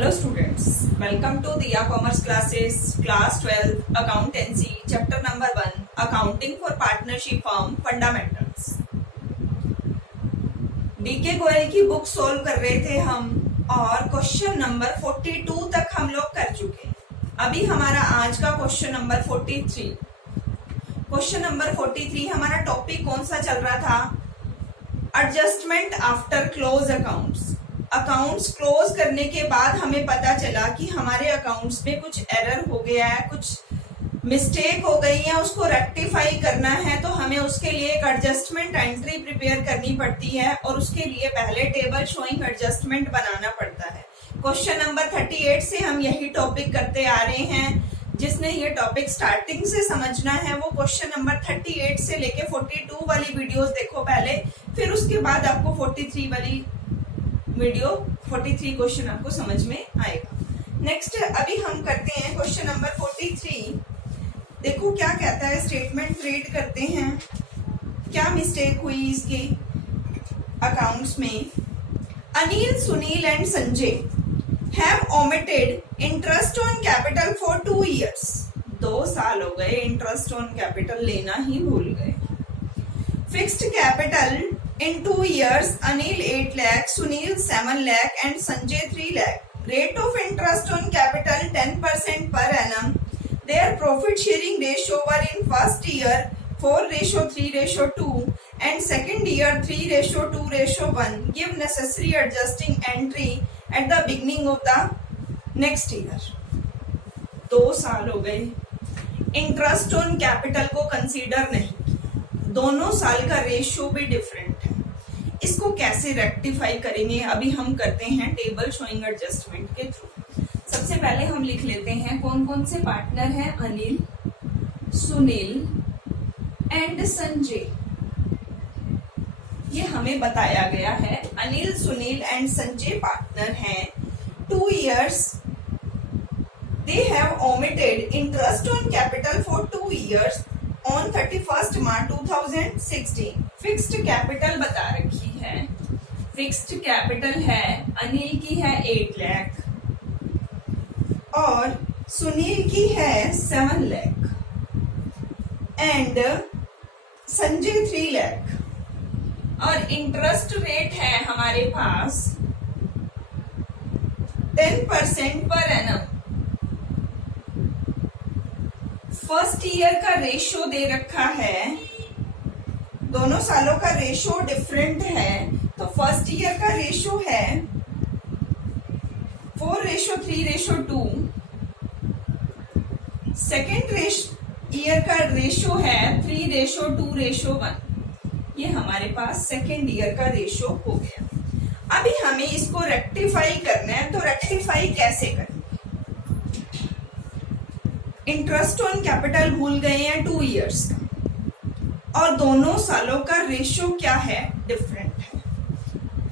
Hello students, welcome to Diya Commerce Classes, Class 12, Accountancy, Chapter number 1, Accounting for Partnership Firm Fundamentals. DK Goyal की book solve कर रहे थे हम और question number 42 तक हम लोग कर चुके हैं। अभी हमारा आज का क्वेश्चन नंबर 43। क्वेश्चन नंबर 43 हमारा टॉपिक कौन सा चल रहा था? Adjustment after close accounts. Accounts close करने के बाद हमें पता चला कि हमारे अकाउंट्स में कुछ एरर हो गया है, कुछ मिस्टेक हो गई है, उसको रेक्टिफाई करना है, तो हमें उसके लिए एक एडजस्टमेंट एंट्री प्रिपेयर करनी पड़ती है और उसके लिए पहले टेबल शोइंग एडजस्टमेंट बनाना पड़ता है। क्वेश्चन नंबर 38 से हम यही टॉपिक करते आ रहे हैं। जिसने ये टॉपिक स्टार्टिंग से समझना है वो क्वेश्चन नंबर 38 से लेके 42 वाली वीडियोस देखो पहले, फिर उसके बाद आपको 43 वाली वीडियो 43 क्वेश्चन आपको समझ में आएगा। नेक्स्ट अभी हम करते हैं क्वेश्चन नंबर 43। देखो क्या कहता है, स्टेटमेंट रीड करते हैं। क्या मिस्टेक हुई इसके अकाउंट्स में? Anil, Sunil and Sanjay have omitted interest on capital for 2 years। 2 साल हो गए इंटरेस्ट ऑन कैपिटल लेना ही भूल गए। Fixed capital in 2 years, Anil 8 lakh, Sunil 7 lakh and Sanjay 3 lakh. Rate of interest on capital 10% per annum. Their profit sharing ratio were in first year 4:3:2 and second year 3:2:1. Give necessary adjusting entry at the beginning of the next year. 2 साल हो गए, interest on capital को consider नहीं, दोनों साल का ratio भी different है। इसको कैसे रेक्टिफाई करेंगे अभी हम करते हैं टेबल शोइंग एडजस्टमेंट के थ्रू। सबसे पहले हम लिख लेते हैं कौन कौन से पार्टनर हैं। अनिल, सुनील एंड संजय, ये हमें बताया गया है। अनिल, सुनील एंड संजय पार्टनर हैं। 2 years they have omitted interest on capital for 2 years on 31st March 2016। Fixed capital बता रखी है। फिक्स्ड कैपिटल है, अनिल की है 8 लाख और सुनील की है 7 लाख एंड संजय 3 लाख। और इंटरेस्ट रेट है हमारे पास 10% पर एनम। फर्स्ट ईयर का रेशियो दे रखा है, दोनों सालों का रेशियो डिफरेंट है, तो फर्स्ट ईयर का रेशियो है 4:3:2। सेकेंड ईयर का रेशियो है 3:2:1। ये हमारे पास सेकेंड ईयर का रेशियो हो गया। अभी हमें इसको रेक्टिफाई करना है, तो रेक्टिफाई कैसे करें? इंटरेस्ट ऑन कैपिटल भूल गए हैं 2 years का और दोनों सालों का रेशियो क्या है? डिफरेंट है।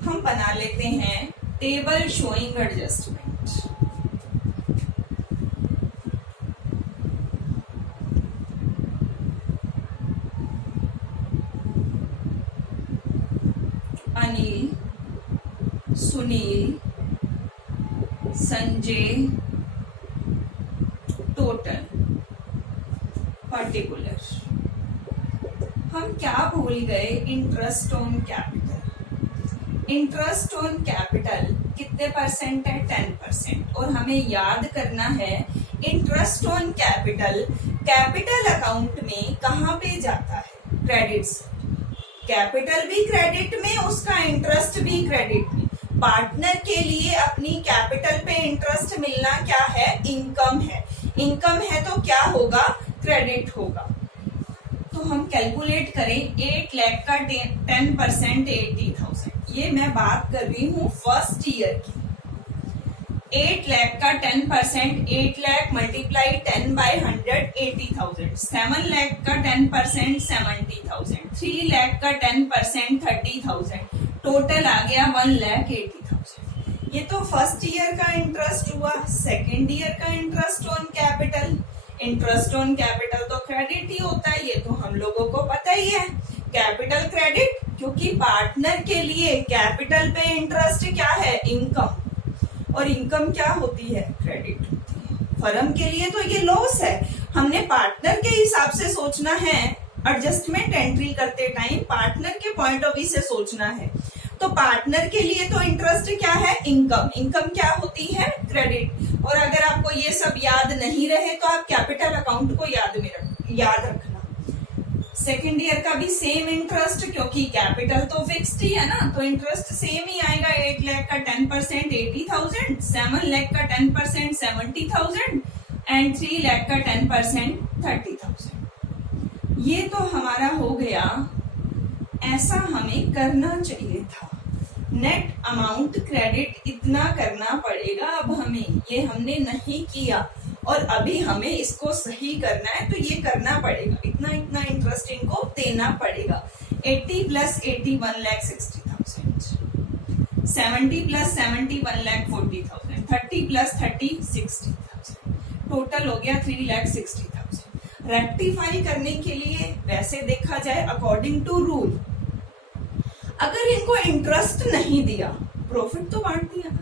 हम बना लेते हैं table showing adjustment. Anil, Sunil, Sanjay, total, particular. हम क्या भूल गए? Interest on capital. Interest on capital कितने परसेंट है? 10%। और हमें याद करना है interest on capital capital account में कहाँ पे जाता है? क्रेडिट्स। कैपिटल भी क्रेडिट में, उसका इंटरेस्ट भी क्रेडिट में। पार्टनर के लिए अपनी कैपिटल पे इंटरेस्ट मिलना क्या है? इनकम है। इनकम है तो क्या होगा? क्रेडिट होगा। तो हम कैलकुलेट करें 8 लाख का 10% 80,000। ये मैं बात कर रही हूँ फर्स्ट ईयर की। 8 लाख का 10%, 8 लाख मल्टीप्लाई 10/100 80,000। 7 लाख का 10% 70,000। 3 लाख का 10% 30,000। टोटल आ गया 1,80,000। ये तो फर्स्ट ईयर का इंटरेस्ट हुआ। सेकेंड ईयर का interest on capital, interest on capital तो क्रेडिट ही होता है, ये तो हम लोगों को पता ही है। कैपिटल क्रेडिट, क्योंकि पार्टनर के लिए कैपिटल पे इंटरेस्ट क्या है? इनकम। और इनकम क्या होती है, क्रेडिट होती है। फर्म के लिए तो ये लॉस है, हमने पार्टनर के हिसाब से सोचना है, एडजस्टमेंट एंट्री करते टाइम पार्टनर के पॉइंट ऑफ व्यू से सोचना है। तो पार्टनर के लिए तो इंटरेस्ट क्या है, इनकम। इनकम क्या होती है, क्रेडिट। और अगर आपको ये सब याद नहीं रहे तो आप कैपिटल अकाउंट को याद रखना। सेकेंड ईयर का भी सेम इंटरेस्ट, क्योंकि कैपिटल तो फिक्स्ड ही है ना, तो इंटरेस्ट सेम ही आएगा। 8 लाख का 10% 80,000, 7 लाख का 10% 70,000 एंड 3 लाख का 10% 30,000। ये तो हमारा हो गया, ऐसा हमें करना चाहिए था। नेट अमाउंट क्रेडिट इतना करना पड़ेगा अब हमें, ये हमने नहीं किया और अभी हमें इसको सही करना है, तो ये करना पड़ेगा। इतना इतना इंटरेस्ट इनको देना पड़ेगा। 80 + 80 1,60,000, 70 + 70 1,40,000, 30 + 30 60,000, टोटल हो गया 3,60,000। रेक्टिफाई करने के लिए वैसे देखा जाए अकॉर्डिंग टू रूल, अगर इनको इंटरेस्ट नहीं दिया, प्रॉफिट तो बांट दिया ना,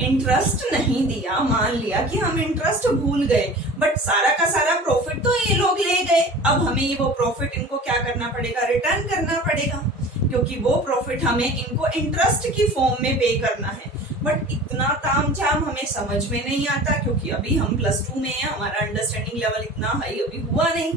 इंटरेस्ट नहीं दिया, मान लिया कि हम इंटरेस्ट भूल गए, बट सारा का सारा प्रॉफिट तो ये लोग ले गए। अब हमें ये वो प्रॉफिट इनको क्या करना पड़ेगा, रिटर्न करना पड़ेगा, क्योंकि वो प्रॉफिट हमें इनको इंटरेस्ट की फॉर्म में पे करना है। बट इतना तामझाम हमें समझ में नहीं आता, क्योंकि अभी हम +2 में हैं, हमारा अंडरस्टैंडिंग लेवल इतना हाई अभी हुआ नहीं।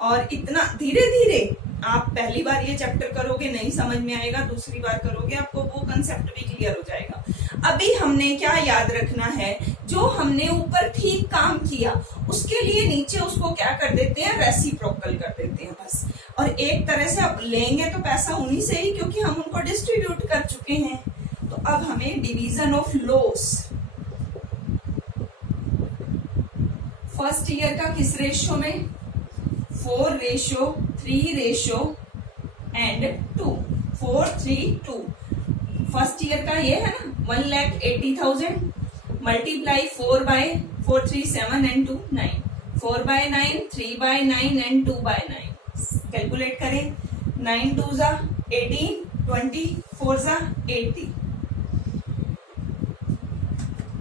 और इतना धीरे धीरे आप पहली बार ये चैप्टर करोगे नहीं समझ में आएगा, दूसरी बार करोगे आपको वो कंसेप्ट भी क्लियर हो जाएगा। अभी हमने क्या याद रखना है, जो हमने ऊपर ठीक काम किया उसके लिए नीचे उसको क्या कर देते हैं, रेसिप्रोकल कर देते हैं बस। और एक तरह से अब लेंगे तो पैसा उन्हीं से ही, क्योंकि हम उनको डिस्ट्रीब्यूट कर चुके हैं। तो अब हमें division of loss first year का किस रेशियो में, 4:3 एंड 2, 4 3 2। फर्स्ट ईयर का ये है ना 1,80,000 मल्टीप्लाई 4 3 7 एंड 2 9, 4/9 3/9 एंड 2/9। कैलकुलेट करें, 9 2 ज़ा 18, 20 4 ज़ा 80,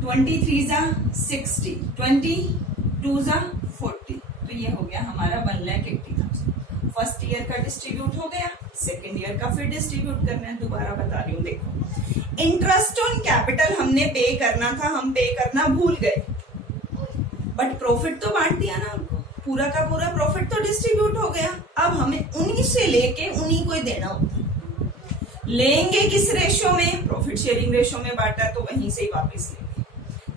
23 ज़ा 60, 22 ज़ा 40। तो ये हो गया हमारा 1,80,000। फर्स्ट ईयर का डिस्ट्रीब्यूट हो गया, सेकेंड ईयर का फिर डिस्ट्रीब्यूट करना है। दोबारा बता रही हूँ, देखो इंटरेस्ट ऑन कैपिटल हमने पे करना था, हम पे करना भूल गए, बट प्रॉफिट तो बांट दिया ना उनको, पूरा का पूरा प्रॉफिट तो डिस्ट्रीब्यूट हो गया। अब हमें उन्हीं से लेके उन्हीं को ही देना होता। लेंगे किस रेशियो में, प्रॉफिट शेयरिंग रेशियो में बांटा, तो वहीं से ही वापस लेंगे।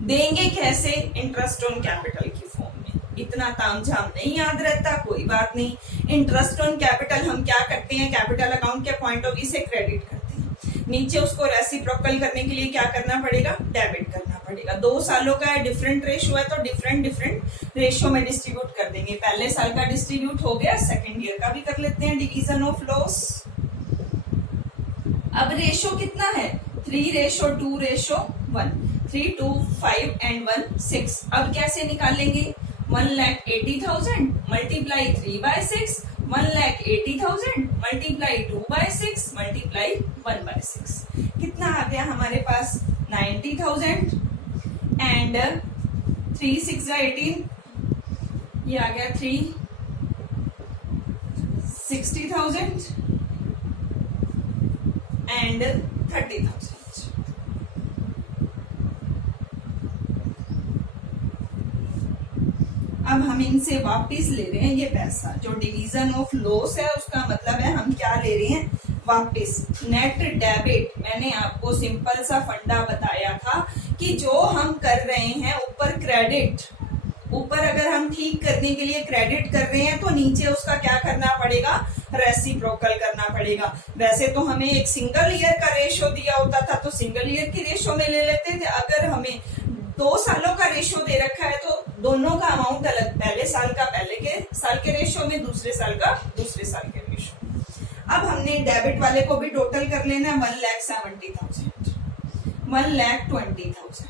देंगे कैसे, इंटरेस्ट ऑन कैपिटल की फॉर्म में। इतना तामझाम नहीं याद रहता, कोई बात नहीं। इंटरेस्ट ऑन कैपिटल हम क्या करते हैं, कैपिटल अकाउंट के पॉइंट ऑफ व्यू से क्रेडिट करते हैं, नीचे उसको रेसिप्रोकल करने के लिए क्या करना पड़ेगा, डेबिट करना पड़ेगा। 2 सालों का है, डिफरेंट रेशियो है, तो डिफरेंट रेशियो में डिस्ट्रीब्यूट कर देंगे। पहले साल का डिस्ट्रीब्यूट हो गया, सेकेंड ईयर का भी कर लेते हैं, डिवीजन ऑफ लॉस। अब रेशियो कितना है, 3:2:1, 3 2 5 एंड 1 6। अब कैसे निकालेंगे, 1,80,000 मल्टीप्लाई 3/6, 1,80,000 मल्टीप्लाई 2/6 मल्टीप्लाई 1/6। कितना आ गया हमारे पास, 90,000 एंड 3 6 18, ये आ गया 360,000 एंड 30,000। अब हम इनसे वापस ले रहे हैं ये पैसा, जो डिवीजन ऑफ लॉस है उसका मतलब है हम क्या ले रहे हैं, वापस। नेट डेबिट, मैंने आपको सिंपल सा फंडा बताया था कि जो हम कर रहे हैं ऊपर क्रेडिट, ऊपर अगर हम ठीक करने के लिए क्रेडिट कर रहे हैं तो नीचे उसका क्या करना पड़ेगा, रेसिप्रोकल करना पड़ेगा। वैसे तो हमें एक सिंगल ईयर का रेशियो दिया होता था तो सिंगल ईयर की रेशियो में ले लेते थे। अगर हमें 2 सालों का रेशियो दे रखा है तो दोनों का अमाउंट अलग, पहले साल का पहले के साल के रेशियो में, दूसरे साल का दूसरे साल के रेशियो। अब हमने डेबिट वाले को भी टोटल कर लेना है, 1,70,000, 1,20,000,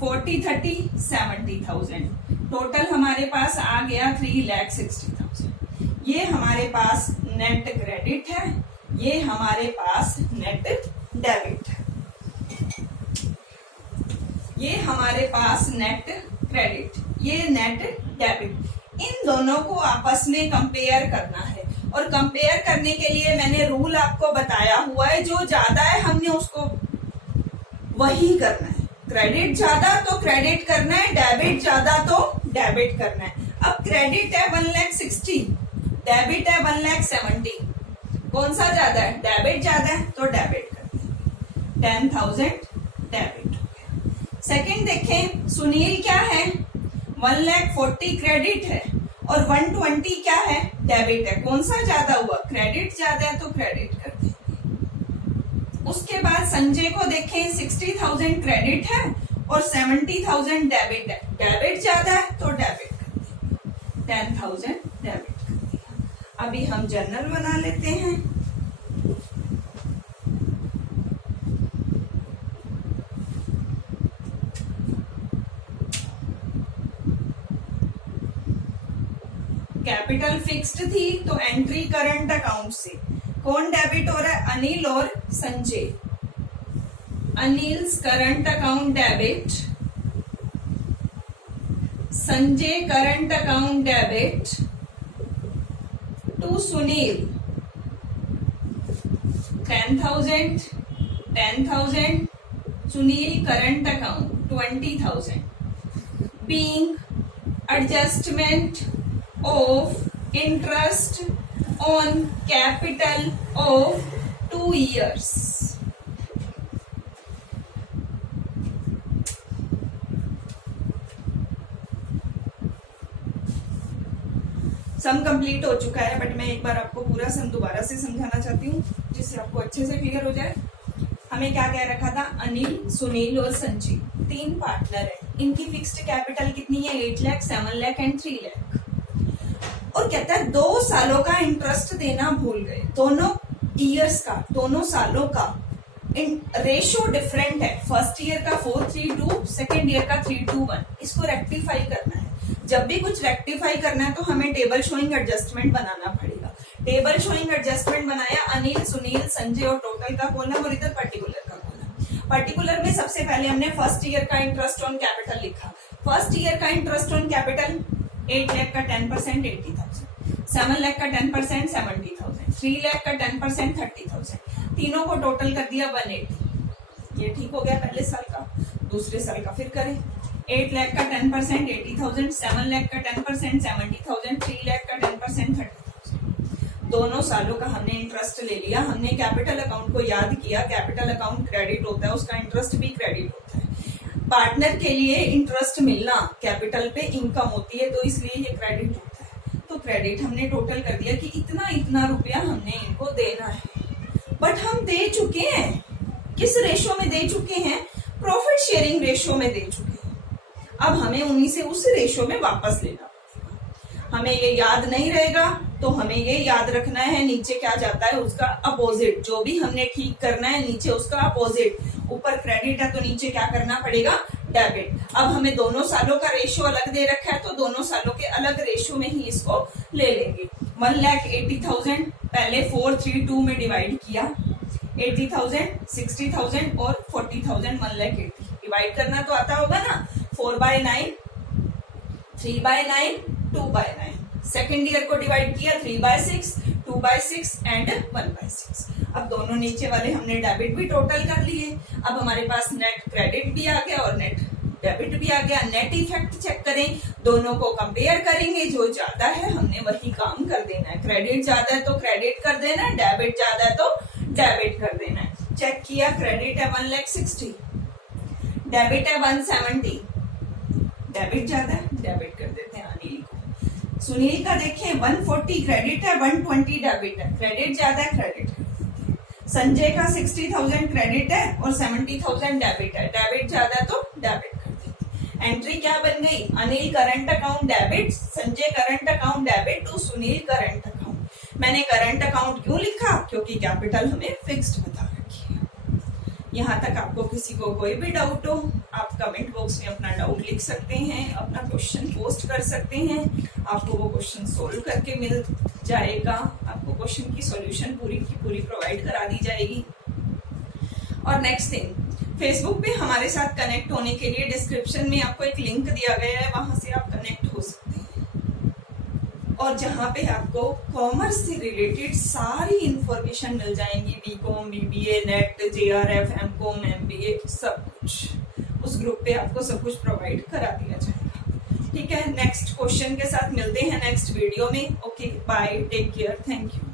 40 30 70,000, टोटल हमारे पास आ गया 3,60,000। ये हमारे पास नेट क्रेडिट है, ये हमारे पास नेट डेबिट है। ये हमारे पास नेट क्रेडिट, ये नेट डेबिट। इन दोनों को आपस में कंपेयर करना है, और कंपेयर करने के लिए मैंने रूल आपको बताया हुआ है, जो ज्यादा है हमने उसको वही करना है। क्रेडिट ज्यादा तो क्रेडिट करना है, डेबिट ज्यादा तो डेबिट करना है। अब क्रेडिट है 1,60,000, डेबिट है 1,70,000, कौन सा ज्यादा है? डेबिट ज्यादा है तो डेबिट करते हैं, 10,000 डेबिट हो गया। सेकेंड देखें, सुनील क्या है? 1,40,000 क्रेडिट है और 120 क्या है? डेबिट है, कौन सा ज्यादा हुआ? क्रेडिट ज्यादा है तो क्रेडिट करते हैं। उसके बाद संजय को देखें, 60,000 क्रेडिट है और 70,000 डेबिट है, डेबिट ज्यादा है तो डेबिट करते हैं, 10,000 डेबिट कर दिया। अभी हम जर्नल बना लेते हैं। कैपिटल फिक्स्ड थी तो एंट्री करंट अकाउंट से कौन डेबिट हो रहा है? अनिल और Sanjay. Anil's current account debit, Sanjay current account debit to Sunil 10,000, 10,000, Sunil current account 20,000, being adjustment of interest on capital of 2 years. सम कंप्लीट हो चुका है, बट मैं एक बार आपको पूरा सम दोबारा से समझाना चाहती हूँ जिससे आपको अच्छे से क्लियर हो जाए। हमें क्या कह रखा था? अनिल, सुनील और संजय 3 पार्टनर हैं। इनकी फिक्स्ड कैपिटल कितनी है? 8 लाख, 7 लाख एंड 3 लाख। और कहता है 2 सालों का इंटरेस्ट देना भूल गए। दोनों ईयर्स का, दोनों सालों का रेशियो डिफरेंट है। फर्स्ट ईयर का 4:3:2, सेकेंड ईयर का 3:1। इसको रेक्टिफाई करना है। जब भी कुछ रेक्टिफाई करना है तो हमें टेबल शोइंग एडजस्टमेंट बनाना पड़ेगा। टेबल शोइंग एडजस्टमेंट बनाया, अनिल, सुनील, संजय और टोटल का कॉलम और इधर पर्टिकुलर का कॉलम। पर्टिकुलर में सबसे पहले हमने फर्स्ट ईयर का इंटरेस्ट ऑन कैपिटल लिखा। फर्स्ट ईयर का इंटरेस्ट ऑन कैपिटल 8 लाख का 10% 80,000, 7 लाख का 10% 70,000, 3 लाख का 10% 30,000। तीनों को टोटल कर दिया 180। ये ठीक हो गया पहले साल का। दूसरे साल का फिर करें। 8 लाख का 10% 80,000, 7 लाख का 10% 70,000, 3 लाख का 10% 30,000। दोनों सालों का हमने इंटरेस्ट ले लिया। हमने कैपिटल अकाउंट को याद किया। कैपिटल अकाउंट क्रेडिट होता है, उसका इंटरेस्ट भी क्रेडिट होता है। पार्टनर के लिए इंटरेस्ट मिलना कैपिटल पे इनकम होती है, तो इसलिए ये क्रेडिट होता है। तो क्रेडिट हमने टोटल कर दिया कि इतना इतना रुपया हमने इनको देना है। बट हम दे चुके हैं, किस रेशो में दे चुके हैं? प्रॉफिट शेयरिंग रेशो में दे चुके हैं। अब हमें उन्हीं से उस रेशो में वापस लेना पड़ेगा। हमें ये याद नहीं रहेगा तो हमें ये याद रखना है नीचे क्या जाता है उसका अपोजिट। जो भी हमने ठीक करना है नीचे उसका अपोजिट। ऊपर क्रेडिट है तो नीचे क्या करना पड़ेगा? डेबिट। अब हमें दोनों सालों का रेशियो अलग दे रखा है तो दोनों सालों के अलग रेशियो में ही इसको ले लेंगे। 1,80,000 पहले 4:3:2 में डिवाइड किया। 80,000, 60,000 और 40,000 1,80,000 डिवाइड करना तो आता होगा ना। 4/9, 3/9, 2/9। सेकेंड ईयर को डिवाइड किया 3/6, 2/6 एंड 1/6। अब दोनों नीचे वाले हमने डेबिट भी टोटल कर लिए। अब हमारे पास नेट क्रेडिट भी आ गया और नेट डेबिट भी आ गया। नेट इफेक्ट चेक करें, दोनों को कंपेयर करेंगे। जो ज्यादा है हमने वही काम कर देना है। क्रेडिट ज्यादा है तो क्रेडिट कर देना है, डेबिट ज्यादा है तो डेबिट कर देना है। चेक किया, क्रेडिट है 1,60,000, डेबिट है 170। डेबिट ज्यादा है, डेबिट कर देते हैं अनिल को। सुनील का देखें 140 क्रेडिट है, 120 डेबिट है। क्रेडिट ज्यादा है, क्रेडिट कर देते हैं। संजय का 60,000 क्रेडिट है और 70,000 डेबिट है। डेबिट ज्यादा है तो डेबिट कर देते हैं। एंट्री क्या बन गई? Anil current account debit, Sanjay current account debit to Sunil current account. मैंने करंट अकाउंट क्यों लिखा? क्योंकि कैपिटल हमें फिक्स्ड बता रखी है। यहाँ तक आपको किसी को कोई भी डाउट हो आप कमेंट बॉक्स में अपना डाउट लिख सकते हैं, अपना क्वेश्चन पोस्ट कर सकते हैं। आपको वो क्वेश्चन सोल्व करके मिल जाएगा। आपको क्वेश्चन की सॉल्यूशन पूरी की पूरी प्रोवाइड करा दी जाएगी। और नेक्स्ट थिंग, फेसबुक पे हमारे साथ कनेक्ट होने के लिए डिस्क्रिप्शन में आपको एक लिंक दिया गया है, वहां से आप कनेक्ट हो सकते हैं और जहां पे आपको कॉमर्स से रिलेटेड सारी इंफॉर्मेशन मिल जाएंगी, BCom, BBA, NET, JRF, MCom, MBA, सब कुछ उस ग्रुप पे आपको सब कुछ प्रोवाइड करा दिया जाएगा। ठीक है, नेक्स्ट क्वेश्चन के साथ मिलते हैं नेक्स्ट वीडियो में। Okay, bye, take care, thank you.